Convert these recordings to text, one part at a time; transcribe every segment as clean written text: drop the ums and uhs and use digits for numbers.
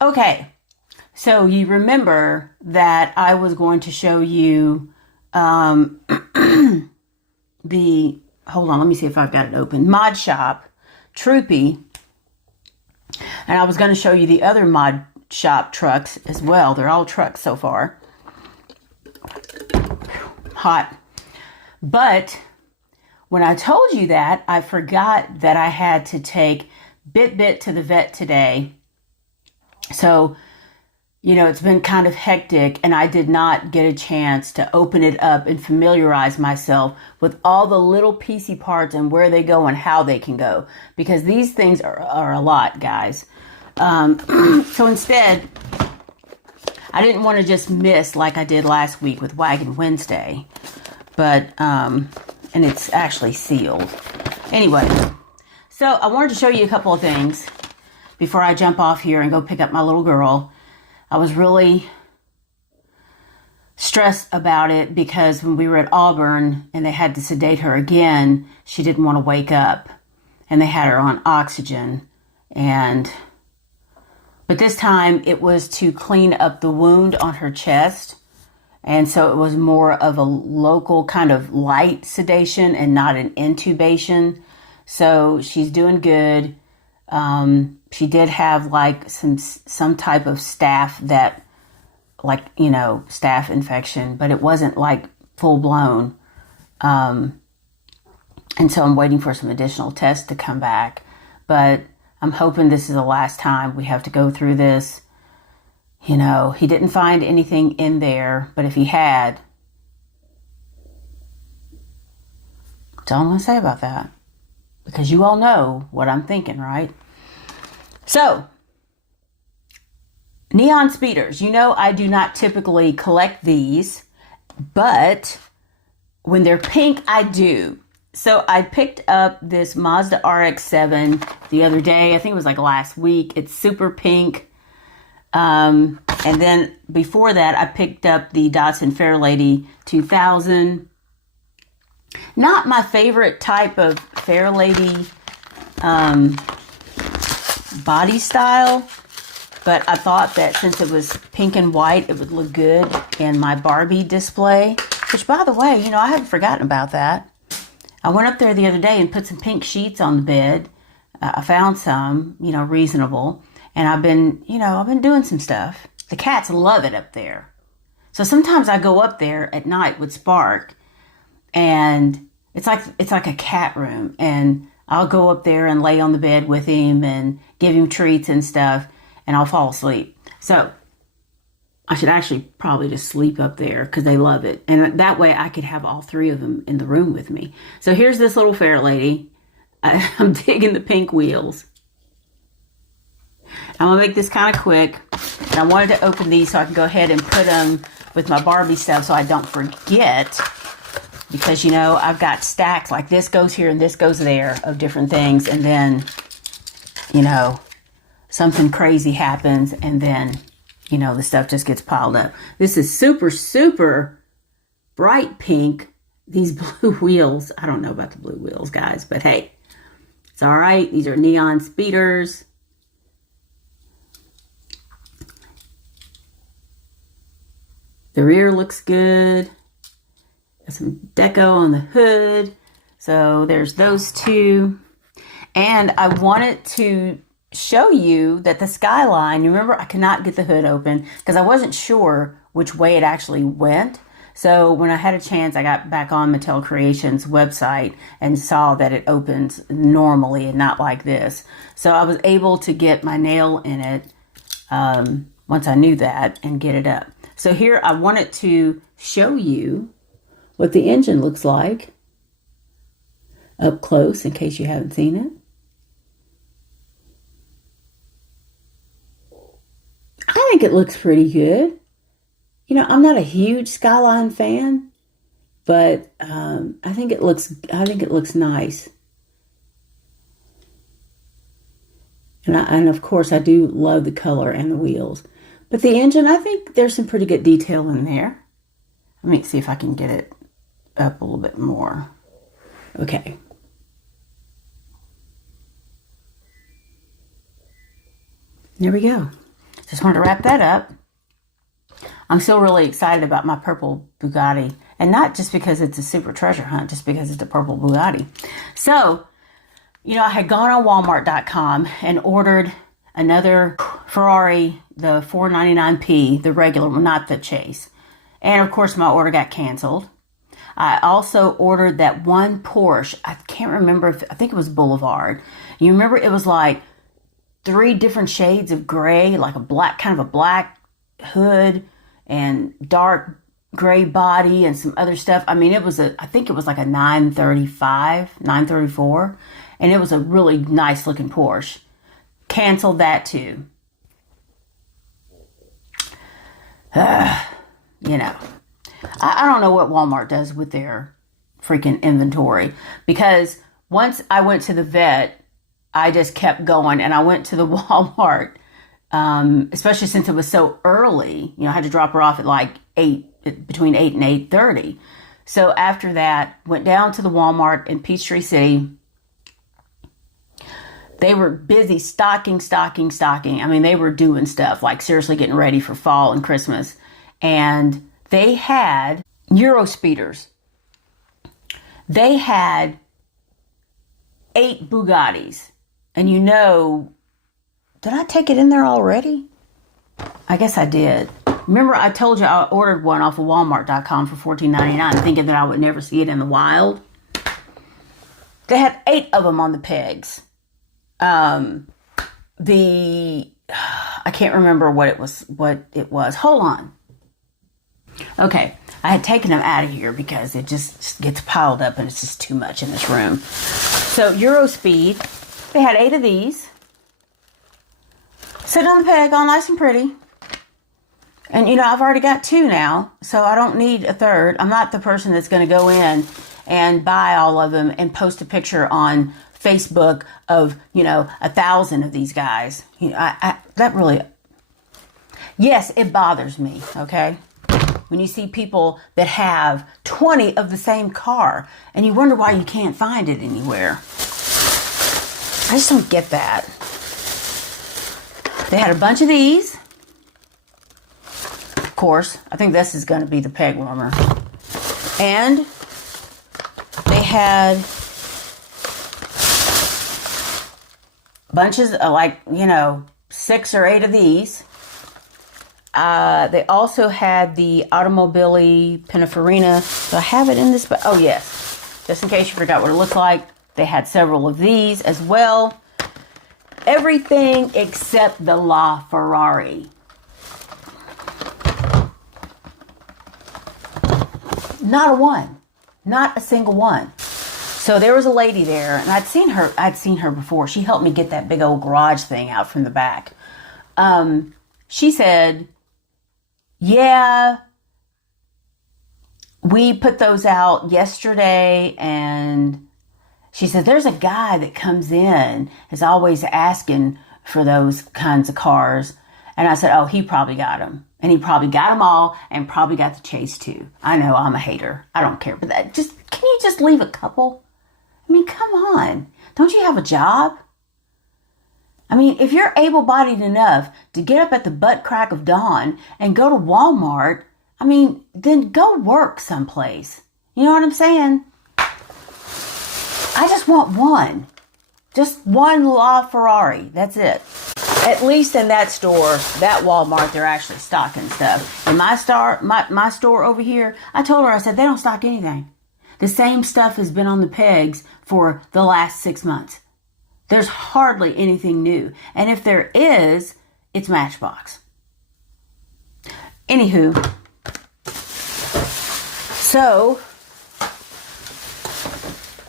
Okay, so you remember that I was going to show you um, the, hold on, let me see if I've got it open, Mod Shop, Troopy, and I was going to show you the other Mod Shop trucks as well. They're all trucks so far. Hot. But when I told you that, I forgot that I had to take Bit to the vet today. So, it's been kind of hectic, and I did not get a chance to open it up and familiarize myself with all the little piecey parts and where they go and how they can go, because these things are a lot, guys. So instead, I didn't want to just miss like I did last week with Wagon Wednesday, but, and it's actually sealed. Anyway, so I wanted to show you a couple of things before I jump off here and go pick up my little girl. I was really stressed about it because when we were at Auburn and they had to sedate her again, she didn't want to wake up, and they had her on oxygen. But this time it was to clean up the wound on her chest. And so it was more of a local kind of light sedation and not an intubation. So she's doing good. She did have like some type of staph that, like, staph infection, but it wasn't like full blown. And so I'm waiting for some additional tests to come back, but I'm hoping this is the last time we have to go through this. He didn't find anything in there, but if he had, that's all I'm going to say about that, because you all know what I'm thinking, right? So, neon speeders. I do not typically collect these, but when they're pink, I do. So I picked up this Mazda RX-7 the other day. I think it was like last week. It's super pink. And then before that, I picked up the Datsun Fairlady 2000. Not my favorite type of Fairlady body style, but I thought that since it was pink and white, it would look good in my Barbie display, which, by the way, I hadn't forgotten about that. I went up there the other day and put some pink sheets on the bed. I found some, reasonable, and I've been doing some stuff. The cats love it up there. So sometimes I go up there at night with Spark, and it's like a cat room, and I'll go up there and lay on the bed with him and give him treats and stuff, and I'll fall asleep. So I should actually probably just sleep up there because they love it. And that way I could have all three of them in the room with me. So here's this little Fairlady. I'm digging the pink wheels. I'm going to make this kind of quick. And I wanted to open these so I can go ahead and put them with my Barbie stuff so I don't forget. Because, I've got stacks like this goes here and this goes there of different things. And then, something crazy happens, and then, the stuff just gets piled up. This is super, super bright pink. These blue wheels. I don't know about the blue wheels, guys, but hey, it's all right. These are neon speeders. The rear looks good. Got some deco on the hood. So there's those two. And I wanted to show you that the Skyline, you remember I could not get the hood open because I wasn't sure which way it actually went. So when I had a chance, I got back on Mattel Creations website and saw that it opens normally and not like this. So I was able to get my nail in it once I knew that and get it up. So here I wanted to show you what the engine looks like up close in case you haven't seen it. I think it looks pretty good. I'm not a huge Skyline fan, but I think it looks nice. And of course I do love the color and the wheels. But the engine, I think there's some pretty good detail in there. Let me see if I can get it up a little bit more. Okay. There we go. just wanted to wrap that up. I'm still really excited about my purple Bugatti. And not just because it's a super treasure hunt, just because it's a purple Bugatti. So, I had gone on Walmart.com and ordered another Ferrari, the 499p, the regular one, not the Chase. And of course, my order got canceled. I also ordered that one Porsche. I can't remember I think it was Boulevard. You remember it was like 3 different shades of gray, like a black, kind of a black hood and dark gray body and some other stuff. I mean, I think it was like a 934, and it was a really nice looking Porsche. Canceled that too. I don't know what Walmart does with their freaking inventory, because once I went to the vet, I just kept going, and I went to the Walmart, especially since it was so early. I had to drop her off at like between 8 and 8:30. So after that, went down to the Walmart in Peachtree City. They were busy stocking. I mean, they were doing stuff, like seriously getting ready for fall and Christmas. And they had Euro speeders. They had 8 Bugattis. And did I take it in there already? I guess I did. Remember, I told you I ordered one off of Walmart.com for $14.99, thinking that I would never see it in the wild. They had 8 of them on the pegs. I can't remember what it was. Hold on. Okay, I had taken them out of here because it just gets piled up and it's just too much in this room. So Eurospeed, they had 8 of these. Sitting on the peg, all nice and pretty. And, I've already got 2 now, so I don't need a third. I'm not the person that's going to go in and buy all of them and post a picture on Facebook of, 1,000 of these guys. Yes, it bothers me, okay? When you see people that have 20 of the same car and you wonder why you can't find it anywhere. I just don't get that. They had a bunch of these. Of course, I think this is going to be the peg warmer. And they had bunches of 6 or 8 of these. They also had the Automobili Pininfarina. Do I have it in this? But oh yes, just in case you forgot what it looked like, they had several of these as well. Everything except the LaFerrari. Not a one. Not a single one. So there was a lady there, and I'd seen her before. She helped me get that big old garage thing out from the back. She said, yeah, we put those out yesterday, and she said, there's a guy that comes in, is always asking for those kinds of cars. And I said, oh, he probably got them. And he probably got them all and probably got the Chase too. I know, I'm a hater. I don't care. But can you just leave a couple? I mean, come on. Don't you have a job? I mean, if you're able-bodied enough to get up at the butt crack of dawn and go to Walmart, I mean, then go work someplace. You know what I'm saying? I just want one. Just one LaFerrari. That's it. At least in that store, that Walmart, they're actually stocking stuff. In my store over here, I told her, I said, they don't stock anything. The same stuff has been on the pegs for the last 6 months. There's hardly anything new. And if there is, it's Matchbox. Anywho, so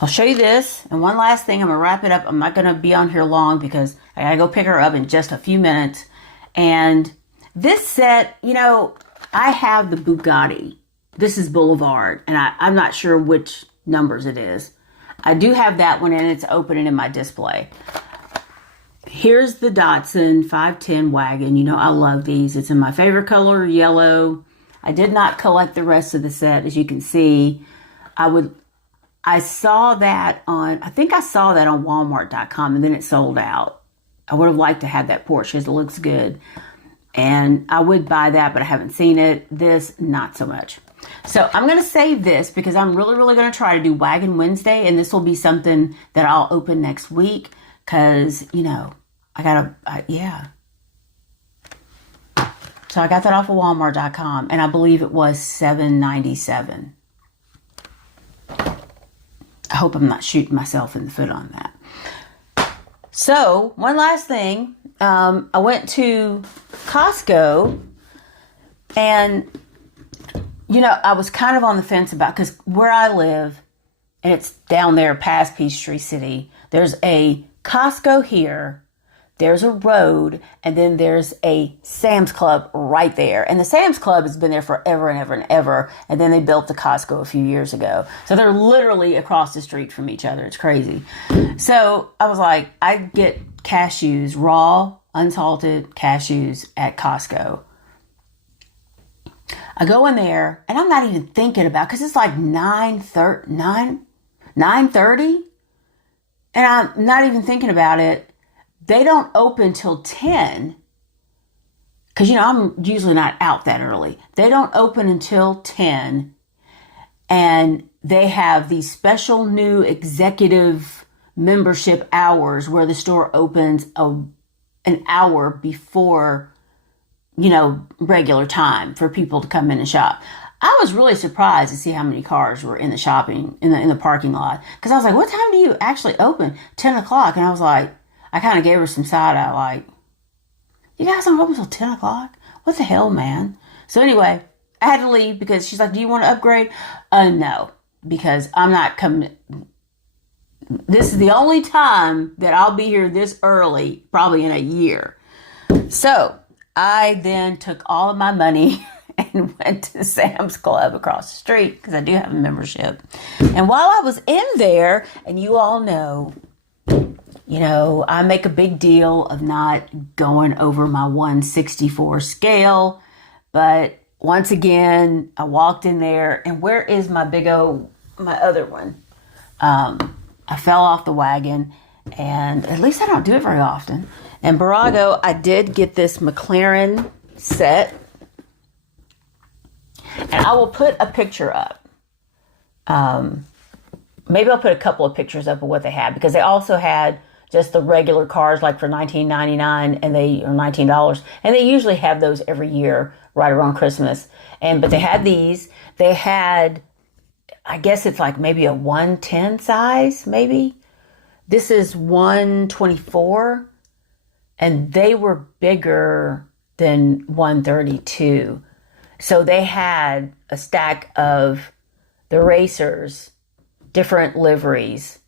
I'll show you this. And one last thing, I'm going to wrap it up. I'm not going to be on here long because I got to go pick her up in just a few minutes. And this set, I have the Bugatti. This is Boulevard. And I'm not sure which numbers it is. I do have that one, and it's opening in my display. Here's the Datsun 510 wagon. I love these. It's in my favorite color, yellow. I did not collect the rest of the set, as you can see. I saw that on Walmart.com, and then it sold out. I would have liked to have that Porsche because it looks good. And I would buy that, but I haven't seen it. This, not so much. So I'm going to save this because I'm really, really going to try to do Wagon Wednesday. And this will be something that I'll open next week because, you know, yeah. So I got that off of Walmart.com, and I believe it was $7.97. I hope I'm not shooting myself in the foot on that. So, one last thing. I went to Costco, and, you know, I was kind of on the fence about, because where I live, and it's down there past Peachtree City, there's a Costco here, there's a road, and then there's a Sam's Club right there. And the Sam's Club has been there forever and ever and ever. And then they built the Costco a few years ago. So they're literally across the street from each other. It's crazy. So I was like, I get cashews, raw, unsalted cashews at Costco. I go in there, and I'm not even thinking about, because it's like 9:30, and I'm not even thinking about it. They don't open till 10, because, you know, I'm usually not out that early. They don't open until 10, and they have these special new executive membership hours where the store opens an hour before, you know, regular time for people to come in and shop. I was really surprised to see how many cars were in the parking lot, because I was like, what time do you actually open? 10 o'clock. And I was like, I kind of gave her some side eye, like, you guys don't open until 10 o'clock? What the hell, man? So anyway, I had to leave because she's like, do you want to upgrade? No, because I'm not coming. This is the only time that I'll be here this early, probably in a year. So I then took all of my money and went to Sam's Club across the street, because I do have a membership. And while I was in there, and you all know, you know, I make a big deal of not going over my 164 scale. But once again, I walked in there, and where is my other one? I fell off the wagon, and at least I don't do it very often. And Barago, I did get this McLaren set, and I will put a picture up. Maybe I'll put a couple of pictures up of what they had, because they also had just the regular cars, like for $19.99 or $19, and they usually have those every year right around Christmas. But they had these. They had, I guess it's like maybe a 110 size, maybe. This is 124, and they were bigger than 132. So they had a stack of the racers, different liveries.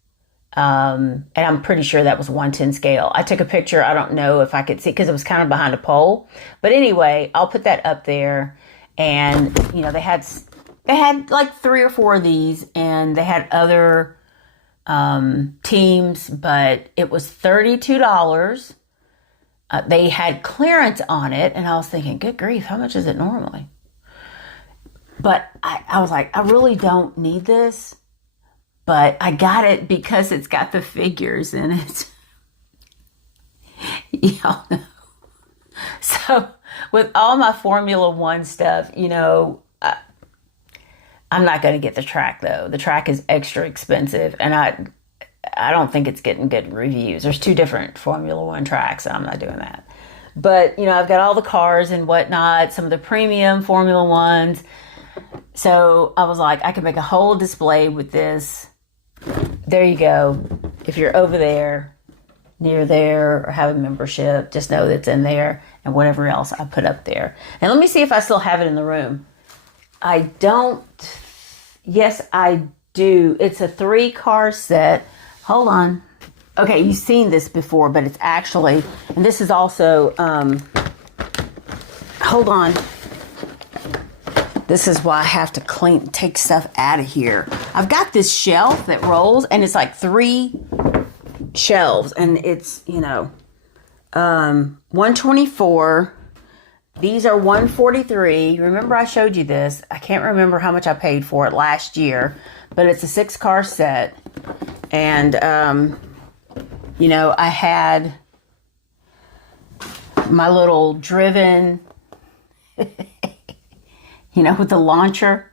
And I'm pretty sure that was 110 scale. I took a picture. I don't know if I could see, because it was kind of behind a pole. But anyway, I'll put that up there. And, you know, they had like 3 or 4 of these, and they had other teams, but it was $32. They had clearance on it, and I was thinking, good grief, how much is it normally? But I was like, I really don't need this. But I got it because it's got the figures in it. Y'all know. So with all my Formula One stuff, you know, I'm not going to get the track, though. The track is extra expensive, and I don't think it's getting good reviews. There's 2 different Formula One tracks, and I'm not doing that. But, you know, I've got all the cars and whatnot, some of the premium Formula Ones. So I was like, I could make a whole display with this. There you go. If you're over there, near there, or have a membership, just know that it's in there, and whatever else I put up there. And let me see if I still have it in the room. I don't. Yes, I do. It's a 3-car set. Hold on. Okay, you've seen this before, but it's actually, and this is also, hold on. This is why I have to take stuff out of here. I've got this shelf that rolls, and it's like 3 shelves, and it's, you know, 124. These are 143. Remember I showed you this. I can't remember how much I paid for it last year, but it's a 6-car set. And, you know, I had my little Driven, with the launcher.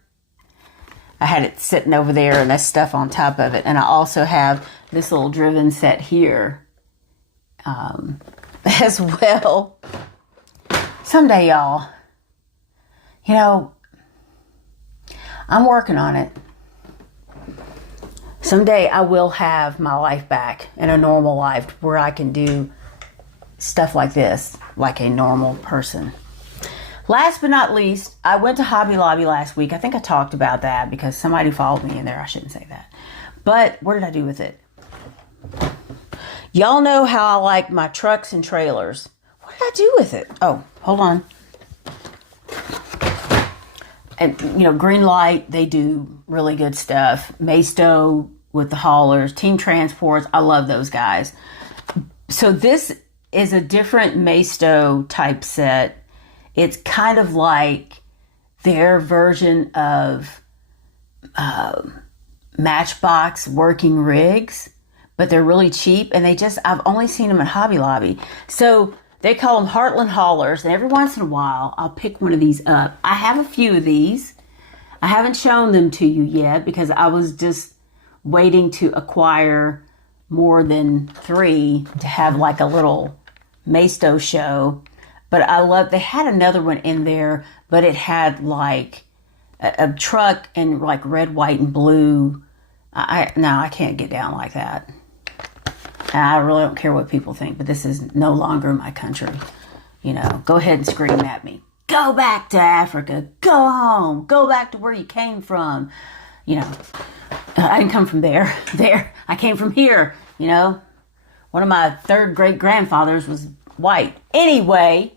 I had it sitting over there and that stuff on top of it. And I also have this little Driven set here as well. Someday, y'all, I'm working on it. Someday I will have my life back and a normal life where I can do stuff like this, like a normal person. Last but not least, I went to Hobby Lobby last week. I think I talked about that because somebody followed me in there. I shouldn't say that. But what did I do with it? Y'all know how I like my trucks and trailers. What did I do with it? Oh, hold on. And, Greenlight, they do really good stuff. Maisto with the haulers, Team Transports, I love those guys. So this is a different Maisto type set. It's kind of like their version of Matchbox working rigs, but they're really cheap. And I've only seen them at Hobby Lobby. So they call them Heartland haulers. And every once in a while, I'll pick one of these up. I have a few of these. I haven't shown them to you yet because I was just waiting to acquire more than 3 to have like a little Maisto show. But they had another one in there, but it had like a truck in like red, white, and blue. I can't get down like that. And I really don't care what people think, but this is no longer my country. Go ahead and scream at me. Go back to Africa. Go home. Go back to where you came from. I didn't come from there. I came from here. One of my 3rd great grandfathers was white. Anyway,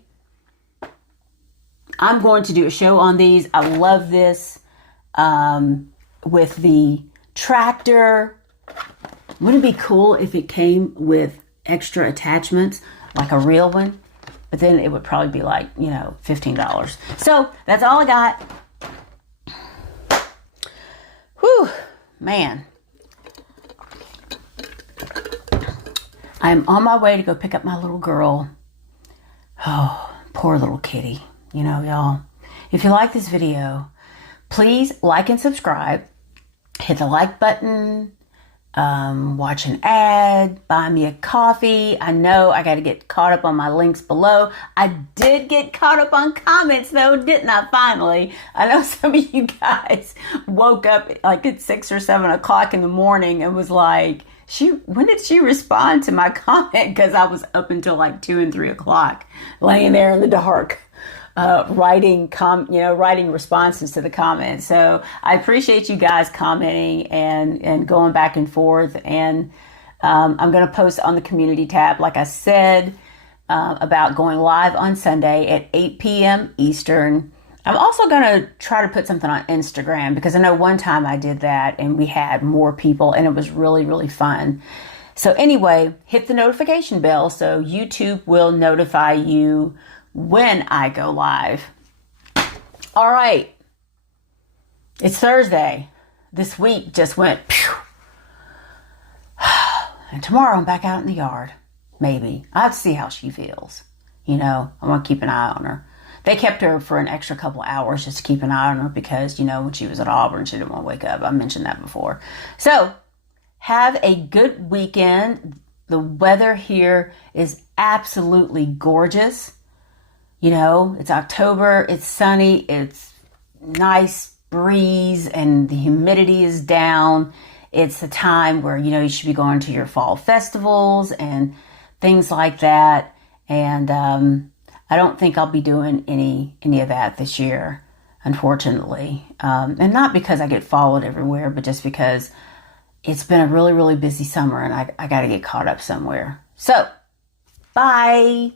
I'm going to do a show on these. I love this with the tractor. Wouldn't it be cool if it came with extra attachments, like a real one? But then it would probably be like, $15. So that's all I got. Whew, man. I'm on my way to go pick up my little girl. Oh, poor little kitty. Y'all, if you like this video, please like and subscribe. Hit the like button. Watch an ad. Buy me a coffee. I know I got to get caught up on my links below. I did get caught up on comments, though, didn't I, finally? I know some of you guys woke up like at 6 or 7 o'clock in the morning and was like, when did she respond to my comment? Because I was up until like 2 and 3 o'clock laying there in the dark. Writing responses to the comments. So I appreciate you guys commenting and going back and forth. And I'm going to post on the community tab, like I said, about going live on Sunday at 8 p.m. Eastern. I'm also going to try to put something on Instagram because I know one time I did that and we had more people and it was really, really fun. So anyway, hit the notification bell so YouTube will notify you when I go live. All right. It's Thursday. This week just went phew. And tomorrow I'm back out in the yard. Maybe. I have to see how she feels. I want to keep an eye on her. They kept her for an extra couple hours just to keep an eye on her because, when she was at Auburn, she didn't want to wake up. I mentioned that before. So, have a good weekend. The weather here is absolutely gorgeous. It's October, it's sunny, it's nice breeze, and the humidity is down. It's the time where, you should be going to your fall festivals and things like that. And I don't think I'll be doing any of that this year, unfortunately. And not because I get followed everywhere, but just because it's been a really, really busy summer and I got to get caught up somewhere. So, bye.